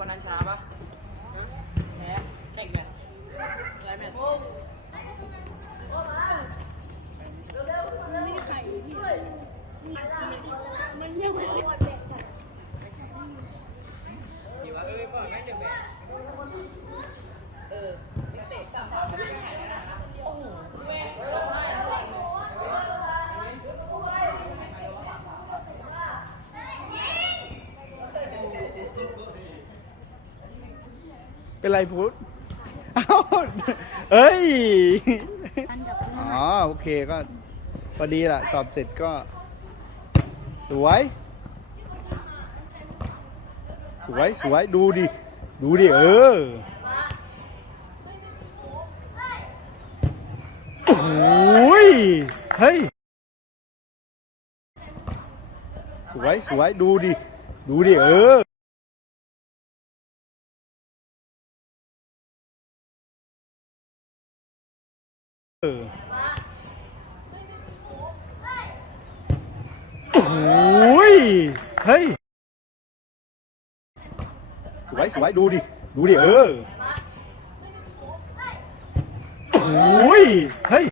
วันนั้นช้าปะแพ้แข่งแมตช์ใช่แมตช์มันยังไม่ ดีว่าเออก่อนไม่เดือดแมตช์เออเตะต่ำๆไม่ได้แข่งนะโอ้โหแม่งร้องไห้ เป็นไรพุทธเอ้าเอ้ย อันดับอ๋อโอเคก็พอดีล่ะ สอบเสร็จก็ สวย สวยสวยดูดิ ดูดิ เออโอ้ยเฮ้ย สวยสวยดูดิ ดูดิ เออ โอ้ย เฮ้ย สวยสวยดูดิ ดูดิ เออ โอ้ย เฮ้ย